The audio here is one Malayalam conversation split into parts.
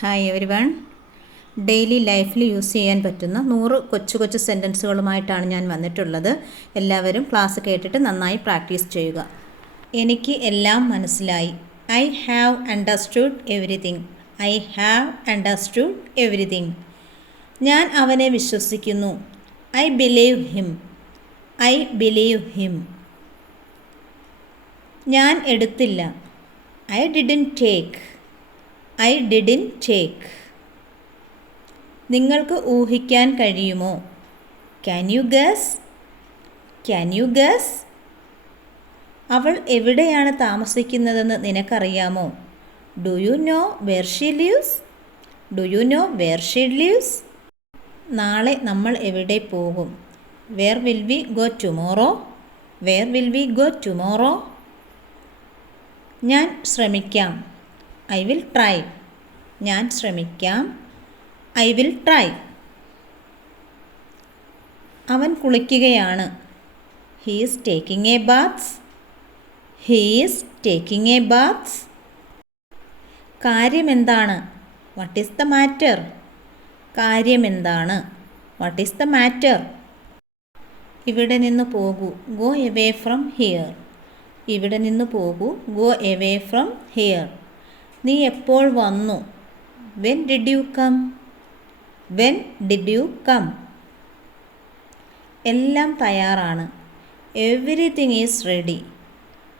ഹായ് എവരി വൺ ഡെയിലി ലൈഫിൽ യൂസ് ചെയ്യാൻ പറ്റുന്ന നൂറ് കൊച്ചു കൊച്ചു സെന്റൻസുകളുമായിട്ടാണ് ഞാൻ വന്നിട്ടുള്ളത്. എല്ലാവരും ക്ലാസ് കേട്ടിട്ട് നന്നായി പ്രാക്ടീസ് ചെയ്യുക. എനിക്ക് എല്ലാം മനസ്സിലായി. I have understood everything I have understood everything ഞാൻ അവനെ വിശ്വസിക്കുന്നു. I believe him I believe him ഞാൻ എടുത്തില്ല. I didn't take I didn't take. നിങ്ങൾക്ക് ഊഹിക്കാൻ കഴിയുമോ? Can you guess? Can you guess? അവൾ എവിടെയാണ് താമസിക്കുന്നതെന്ന് നിനക്കറിയാമോ? Do you know where she lives? Do you know where she lives? നാളെ നമ്മൾ എവിടെ പോകും? Where will we go tomorrow? Where will we go tomorrow? ഞാൻ ശ്രമിക്കാം. ഐ വിൽ ട്രൈ ഞാൻ ശ്രമിക്കാം. ഐ വിൽ ട്രൈ അവൻ കുളിക്കുകയാണ്. He's taking a baths he's taking a baths കാര്യമെന്താണ് what is the matter കാര്യമെന്താണ് വട്ട് ഈസ് ദ മാറ്റർ ഇവിടെ നിന്ന് പോകൂ. ഗോ എവേ ഫ്രം ഹിയർ ഇവിടെ നിന്ന് പോകൂ. ഗോ എവേ ഫ്രം ഹിയർ നീ എപ്പോൾ വന്നു? When did you come when did you come എല്ലാം തയ്യാറാണ്. Everything is ready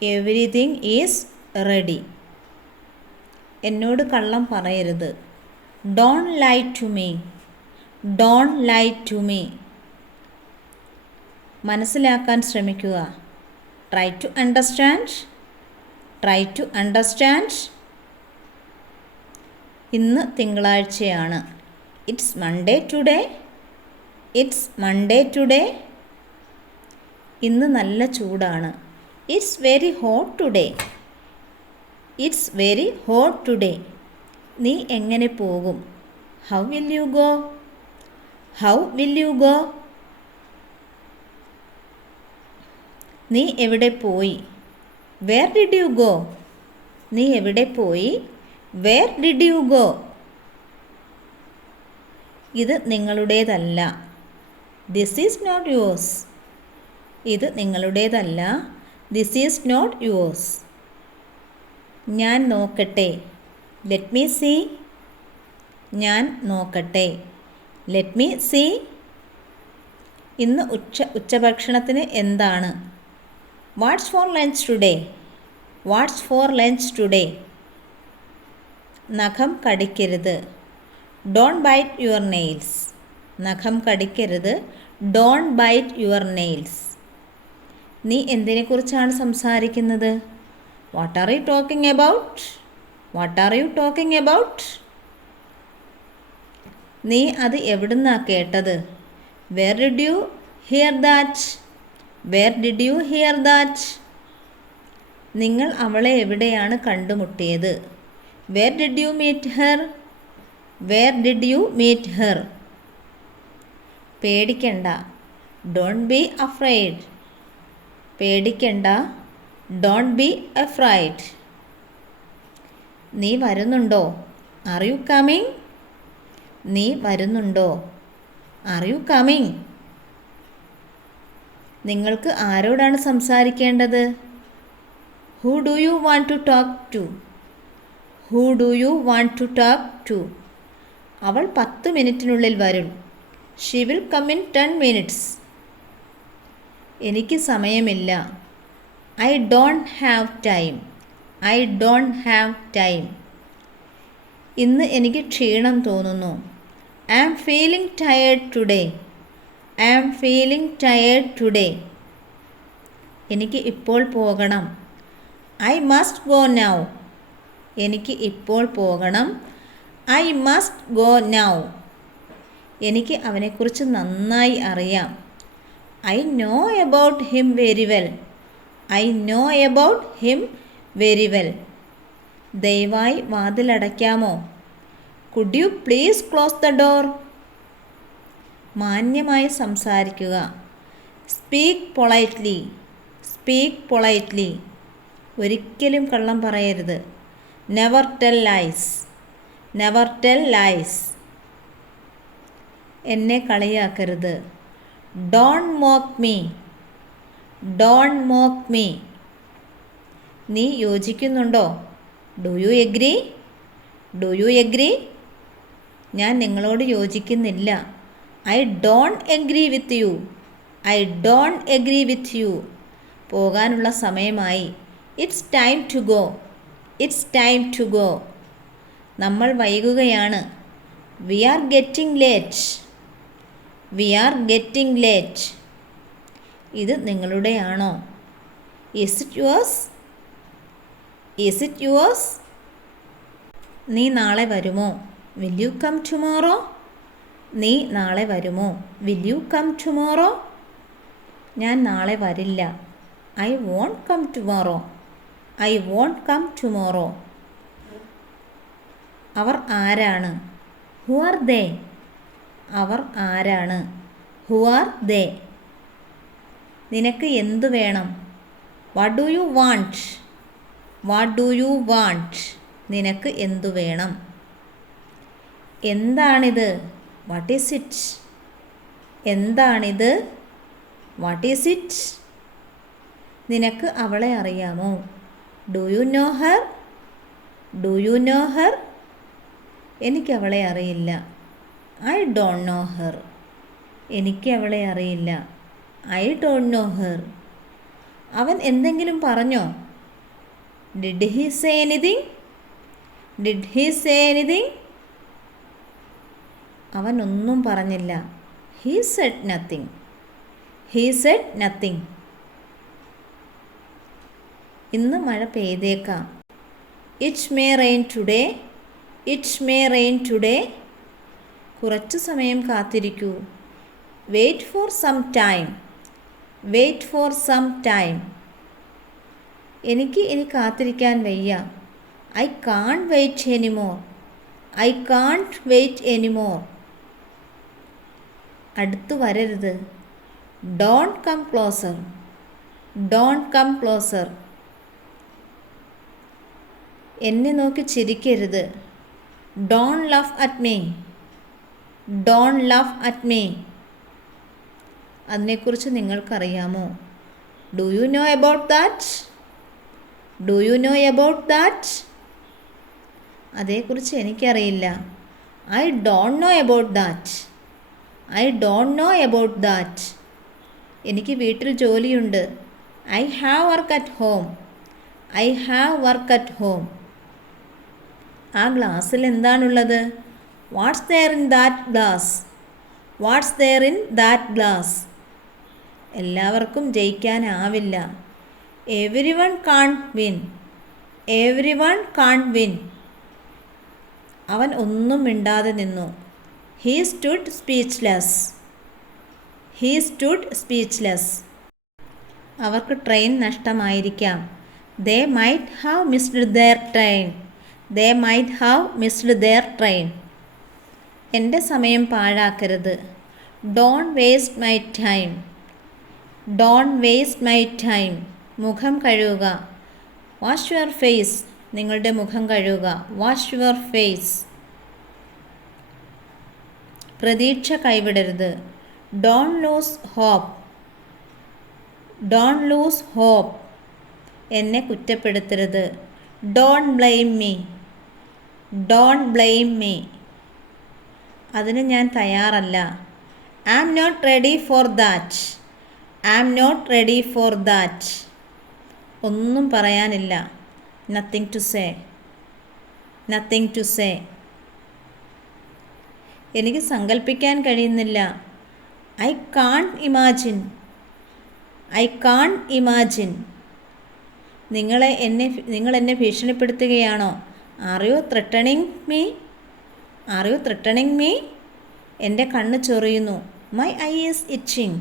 everything is ready എന്നോട് കള്ളം പറയരുത്. Don't lie to me don't lie to me മനസ്സിലാക്കാൻ ശ്രമിക്കുക. Try to understand try to understand ഇന്ന് തിങ്കളാഴ്ചയാണ്. It's Monday today it's Monday today ഇന്ന് നല്ല ചൂടാണ്. It's very hot today it's very hot today നീ എങ്ങനെ പോകും? How will you go how will you go നീ എവിടെ പോയി? വേർ ഡിഡ് യു ഗോ നീ എവിടെ പോയി? വേർ ഡിഡ് യു ഗോ ഇത് നിങ്ങളുടേതല്ല. ദിസ് ഈസ് നോട്ട് യുവേഴ്സ് ഇത് നിങ്ങളുടേതല്ല. ദിസ് ഈസ് നോട്ട് യുവേഴ്സ് ഞാൻ നോക്കട്ടെ. ലെറ്റ് മീ സീ ഞാൻ നോക്കട്ടെ. ലെറ്റ് മീ സീ ഇന്ന് ഉച്ച ഉച്ചഭക്ഷണത്തിന് എന്താണ്? What's for lunch today what's for lunch today നഖം കടിക്കരുത്. ഡോൺ ബൈറ്റ് യുവർ നെയിൽസ് നഖം കടിക്കരുത്. ഡോൺ ബൈറ്റ് യുവർ നെയിൽസ് നീ എന്തിനെക്കുറിച്ചാണ് സംസാരിക്കുന്നത്? What are you talking about what are you talking about നീ അത് എവിടുന്നാ കേട്ടത്? Where did you hear that where did you hear that നിങ്ങൾ അവളെ എവിടെയാണ് കണ്ടുമുട്ടിയത്? Where did you meet her where did you meet her പേടിക്കണ്ട. ഡോണ്ട് ബി അഫ്രൈഡ് പേടിക്കണ്ട. ഡോണ്ട് ബി അഫ്രൈഡ് നീ വരുന്നുണ്ടോ? ആർ യു കമ്മിങ് നീ വരുന്നുണ്ടോ? ആർ യു കമ്മിങ് നിങ്ങൾക്ക് ആരോടാണ് സംസാരിക്കേണ്ടത്? Who do you want to talk to who do you want to talk to അവൾ പത്ത് മിനിറ്റിനുള്ളിൽ വരും. She will come in ten minutes എനിക്ക് സമയമില്ല. I don't have time I don't have time ഇന്ന് എനിക്ക് ക്ഷീണം തോന്നുന്നു. I am feeling tired today I am feeling tired today എനിക്ക് ഇപ്പോൾ പോകണം. ഐ മസ്റ്റ് ഗോ നൗ എനിക്ക് ഇപ്പോൾ പോകണം. ഐ മസ്റ്റ് ഗോ നൗ എനിക്ക് അവനെക്കുറിച്ച് നന്നായി അറിയാം. I know about him very well I know about him very well ദയവായി വാതിലടയ്ക്കാമോ? Could you please close the door മാന്യമായി സംസാരിക്കുക. സ്പീക്ക് പൊളൈറ്റ്ലി സ്പീക്ക് പൊളൈറ്റ്ലി ഒരിക്കലും കള്ളം പറയരുത്. Never tell lies never tell lies എന്നെ കളിയാക്കരുത്. Don't mock me don't mock me നീ യോജിക്കുന്നുണ്ടോ? Do you agree do you agree ഞാൻ നിങ്ങളോട് യോജിക്കുന്നില്ല. I don't agree with you I don't agree with you പോകാനുള്ള സമയമായി. It's time to go it's time to go നമ്മൾ വൈകുകയാണ്. We are getting late we are getting late ഇത് നിങ്ങളുടെയാണോ? Is it yours is it yours നീ നാളെ വരുമോ? വിൽ യു കം ടുമോറോ നീ നാളെ വരുമോ? വിൽ യു കം ടുമോറോ ഞാൻ നാളെ വരില്ല. I won't come tomorrow I won't come tomorrow. അവർ ആരാണ്? Who are they? Who are? They R ദേ? നിനക്ക് എന്തു വേണം? What do you want? What do you want? നിനക്ക് എന്തു വേണം? എന്താണിത്? What is it? എന്താണിത്? What is it? നിനക്ക് അവളെ അറിയാമോ? Do you know her do you know her എനിക്ക് അവളെ അറിയില്ല. ഐ ഡോണ്ട് നോ ഹർ എനിക്ക് അവളെ അറിയില്ല. ഐ ഡോണ്ട് നോ ഹർ അവൻ എന്തെങ്കിലും പറഞ്ഞോ? Did he say anything did he say anything അവൻ ഒന്നും പറഞ്ഞില്ല. He said nothing he said nothing ഇന്ന് മഴ പെയ്തേക്കാം. It's may rain today it's may rain today കുറച്ച് സമയം കാത്തിരിക്കൂ. Wait for some time wait for some time എനിക്ക് ഇനി കാത്തിരിക്കാൻ വയ്യ. I can't wait anymore I can't wait anymore അടുത്തു വരരുത്. Don't come closer don't come closer എന്നെ നോക്കി ചിരിക്കരുത്. Don't laugh at me don't laugh at me അതിനെക്കുറിച്ച് നിങ്ങൾക്കറിയാമോ? Do you know about that do you know about that അതേക്കുറിച്ച് എനിക്കറിയില്ല. I don't know about that I don't know about that എനിക്ക് വീട്ടിൽ ജോലിയുണ്ട്. I have work at home I have work at home ആ ഗ്ലാസ്സിൽ എന്താണുള്ളത്? What's there in that glass what's there in that glass എല്ലാവർക്കും ജയിക്കാനാവില്ല. Everyone can't win everyone can't win അവൻ ഒന്നും മിണ്ടാതെ നിന്നു. He stood speechless he stood speechless അവർക്ക് train നഷ്ടമായിരിക്കാം. They might have missed their train they might have missed their train എന്റെ സമയം പാഴാക്കരുത്. Don't waste my time don't waste my time മുഖം കഴുകുക. വാഷ് യുവർ ഫേസ് നിങ്ങളുടെ മുഖം കഴുകുക. വാഷ് യുവർ ഫേസ് പ്രതീക്ഷ കൈവിടരുത്. Don't lose hope don't lose hope എന്നെ കുറ്റപ്പെടുത്തരുത്. Don't blame me don't blame me അതിന് ഞാൻ തയ്യാറല്ല. I am not ready for that I am not ready for that ഒന്നും പറയാനില്ല. Nothing to say nothing to say എനിക്ക് സങ്കല്പിക്കാൻ കഴിയുന്നില്ല. I can't imagine I can't imagine നിങ്ങളെ എന്നെ നിങ്ങൾ എന്നെ ഭീഷണിപ്പെടുത്തുകയാണോ? Are you threatening me are you threatening me എന്റെ കണ്ണ് ചൊറിയുന്നു. My eye is itching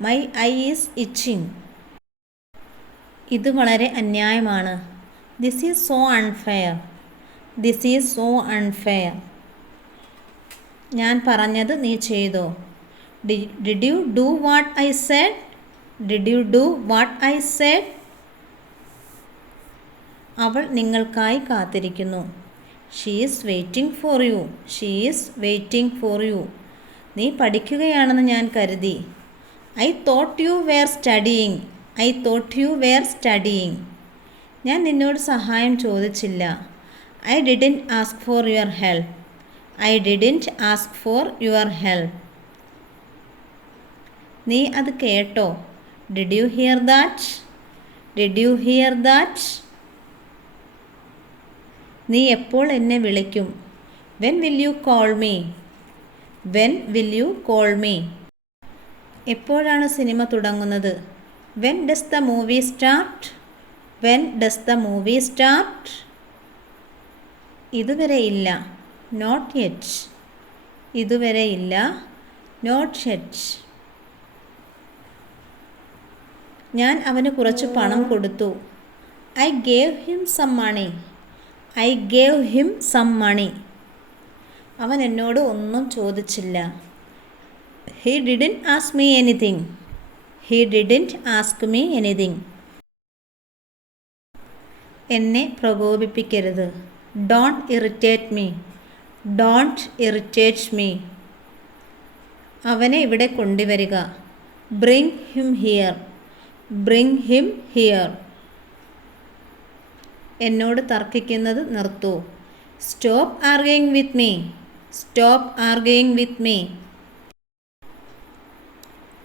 my eye is itching ഇത് വളരെ അന്യായമാണ്. This is so unfair this is so unfair ഞാൻ പറഞ്ഞത് നീ ചെയ്തോ? Did you do what I said did you do what I said അവൾ നിങ്ങൾക്കായി കാത്തിരിക്കുന്നു. She is waiting for you she is waiting for you നീ പഠിക്കുകയാണെന്ന് ഞാൻ കരുതി. I thought you were studying I thought you were studying ഞാൻ നിന്നോട് സഹായം ചോദിച്ചില്ല. I didn't ask for your help I didn't ask for your help നീ അത് കേട്ടോ. Did you hear that did you hear that നീ എപ്പോൾ എന്നെ വിളിക്കും? When will you call me when will you call me എപ്പോഴാണ് സിനിമ തുടങ്ങുന്നത്? When does the movie start when does the movie start ഇതുവരെ ഇല്ല. നോട്ട് യെറ്റ് ഇതുവരെ ഇല്ല. നോട്ട് യെറ്റ് ഞാൻ അവന് കുറച്ച് പണം കൊടുത്തു. I gave him some money I gave him some money അവൻ എന്നോട് ഒന്നും ചോദിച്ചില്ല. He didn't ask me anything he didn't ask me anything എന്നെ പ്രകോപിപ്പിക്കരുത്. Don't irritate me don't irritate me അവനെ ഇവിടെ കൊണ്ടുവരിക. Bring him here bring him here എന്നോട് തർക്കിക്കുന്നത് നിർത്തൂ. Stop arguing with me. Stop arguing with me.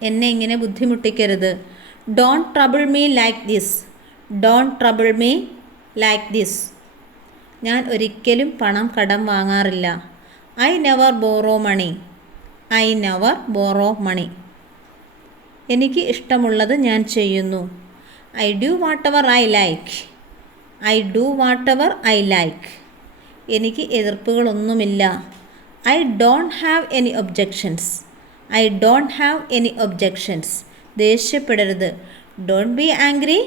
എന്നെ ഇങ്ങനെ ബുദ്ധിമുട്ടിക്കരുത്. Don't trouble me like this. Don't trouble me like this. ഞാൻ ഒരിക്കലും പണം കടം വാങ്ങാറില്ല. I never borrow money. I never borrow money. എനിക്ക് ഇഷ്ടമുള്ളത് ഞാൻ ചെയ്യുന്നു. I do whatever I like. I do whatever I like എനിക്ക് എതിർപ്പുകളൊന്നുമില്ല. I don't have any objections I don't have any objections ദേഷ്യപ്പെടരുത്. Don't be angry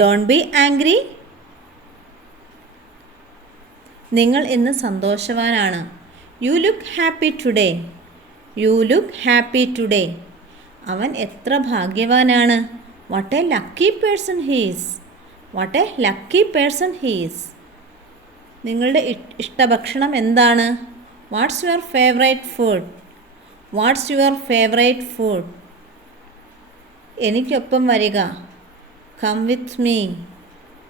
don't be angry നിങ്ങൾ ഇന്ന് സന്തോഷവാനാണ്. You look happy today you look happy today അവൻ എത്ര ഭാഗ്യവാനാണ്. What a lucky person he's what a lucky person he's നിങ്ങളുടെ ഇഷ്ടഭക്ഷണം എന്താണ്? What's your favourite food what's your favourite food എനിക്കൊപ്പം വരിക. കം വിത്ത് മീ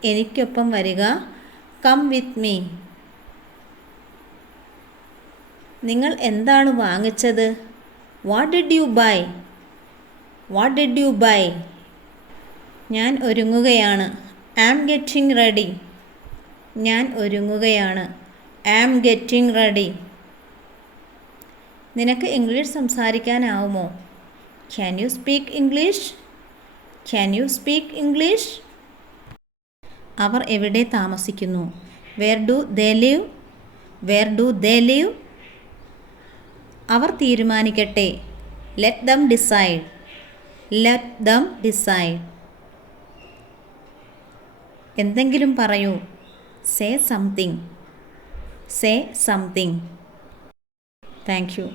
എനിക്കൊപ്പം വരിക. കം വിത്ത് മീ നിങ്ങൾ എന്താണ് വാങ്ങിച്ചത്? What did you buy what did you buy ഞാൻ ഒരുങ്ങുകയാണ്. ആം ഗെറ്റിംഗ് റെഡി ഞാൻ ഒരുങ്ങുകയാണ്. ആം ഗെറ്റിംഗ് റെഡി നിനക്ക് English സംസാരിക്കാനാവുമോ? Can you speak English can you speak English അവർ എവിടെ താമസിക്കുന്നു? Where do they live where do they live അവർ തീരുമാനിക്കട്ടെ. Let them decide let them decide എന്തെങ്കിലും പറയൂ. Say something say something thank you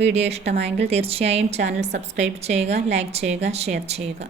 video ഇഷ്ടമായെങ്കിൽ തീർച്ചയായും ചാനൽ സബ്സ്ക്രൈബ് ചെയ്യുക ലൈക്ക് ചെയ്യുക ഷെയർ ചെയ്യുക.